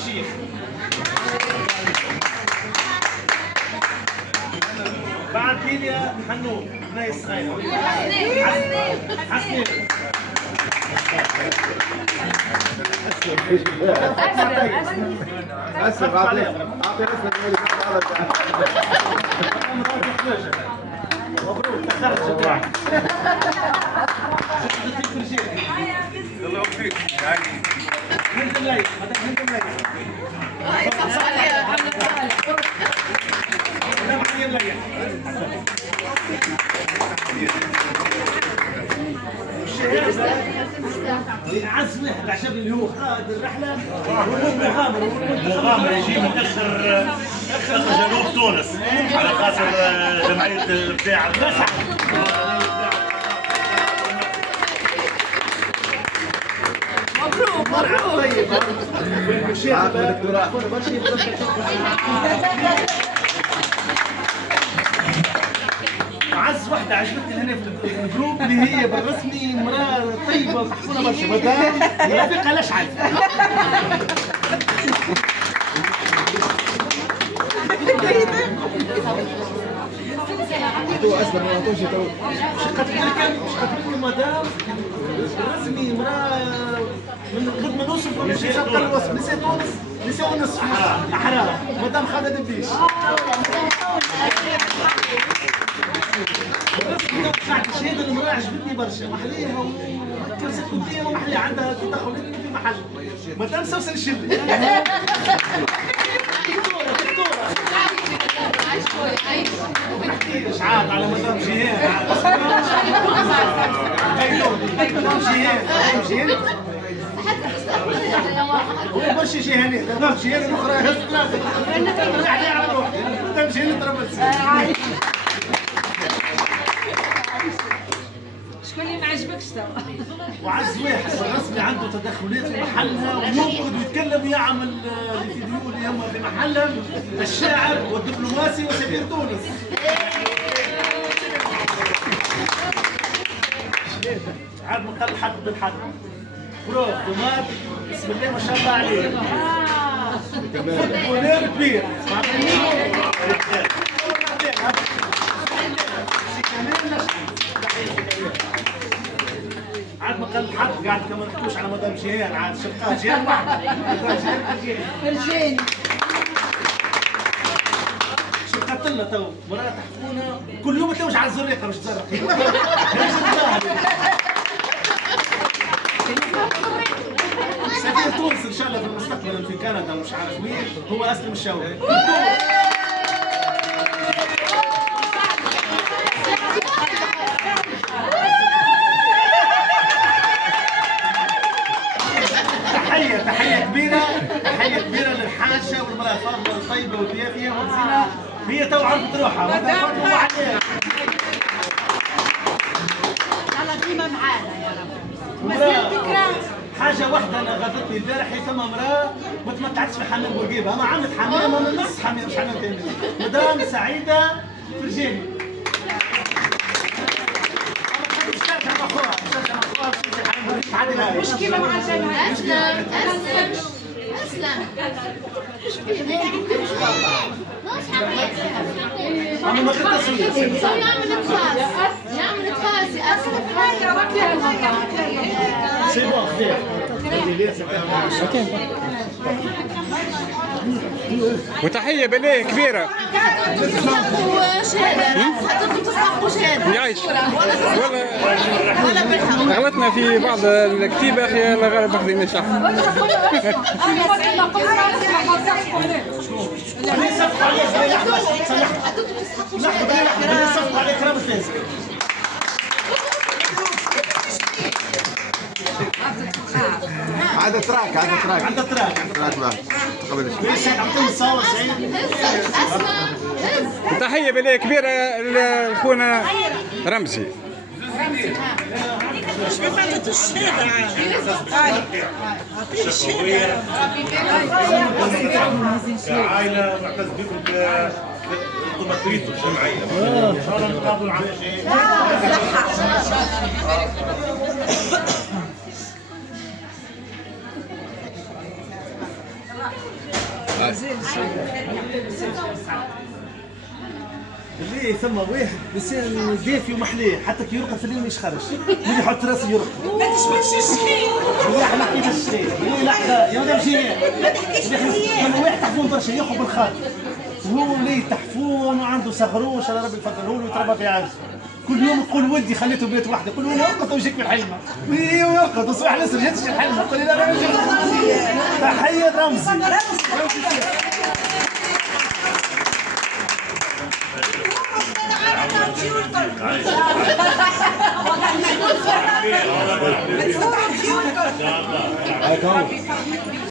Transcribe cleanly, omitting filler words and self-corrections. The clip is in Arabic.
الشيخ. بعد ليليا حنون بناية صغيرة. حسنين. اسف اعطي مبروك تأخرت شكرا. الله يوفقك يعني هند الليل هند الليل. أعز واحد عشان اللي هو قائد الرحلة مغامر يجي من اخر جنوب تونس على خاطر جمعيه بتاع الرسعه. مبروك مبروك. أعز واحدة عجبتني هنا في الجروب اللي هي بالرسمي امرأة طيبة وتحفونها برشا مدام رفيقة الأشعل. شقت لك مدام بالرسمي امرأة من غير ما نوصف ولا شيء شرط الوصف نسيت تونس نسيت ونصف أحرار مدام خالد الدبيش. ساعة الشهادة المرأة عجبتني برشا محليها وكرسة كنتية ومحليها عندها تدخلات في محل مدام سوسن الشلي. دكتورة نحكي إشعاعات على مدام جيهان مدام جيهان هو برشا جيهانات مدام جيهان الأخرى هز ثلاثة يعني على روحي مدام جيهان تربلسي. شكون اللي ما عجبكش توا؟ وعز واحد بالرسمي عنده تدخلات في محلها وينقد ويتكلم ويعمل الفيديو اللي هم في محلها الشاعر والدبلوماسي وسفير تونس. عاد مقل حد بالحد. بروف دومات بسم الله ما شاء الله عليه. فوتبولير كبير. عاد ما قال حد قاعد كما نحكوش على مدام جيهان عاد شقها جيهان واحده فرجاني شقت لنا تو مراه تحكونا كل يوم توجع على الزريقه مش تزرق. سفير تونس ان شاء الله في المستقبل في كندا ومش عارف مين هو اسلم الشاوي. تحية كبيرة للحاجة والمرأة الفاضلة الطيبة والضيافية والزينة هي تو عرفت روحها وتفضلوا عليها. الله ديما معانا يا رب. حاجة واحدة أنا غادرتني البارح هي ثم امرأة ما تمتعتش في حمام بورقيبة أما عملت حمام أما نص حمام مش حمام ثاني. مدام سعيدة فرجاني. مش كيما مع الجماعة. اسلم أما ما كنت تصوير يعمل تخاس اسلم سي بون خير. وتحية بليه كبيرة يعيش ولا غلطنا في بعض الكتيبة أخي الله غالب أخذين الشعب. عاد تراك عندها تراك واحد قبل شوي. سعيد عطيني الصور سعيد. وتحية بليه كبيرة لأخونا رمزي. الشفوية كعائلة معتز بكم كمثريته الجمعية إن شاء الله نتقابلوا على شيء. اللي ثم واحد لسان دافي ومحليه حتى كي يرقد في الليل ما يشخرش اللي يحط راسه يرقد ما تشبهش الشخير. اللي احنا كيف الشيء اللي لحظه يا مدام جيني ما تحكيش بالسيئة. كان واحد تحفون برشا ياخذ بالخاطر وهو اللي تحفون وعنده صغروش الله ربي يفضله له ويتربى في عزه كل يوم يقول ودي خليته بيت وحده كل يوم يرقد ويجيك في الحلمه ويرقد وصباح الاسر جاتش الحلمه قول لي لا لا تحيه رمزي ما تفوتش.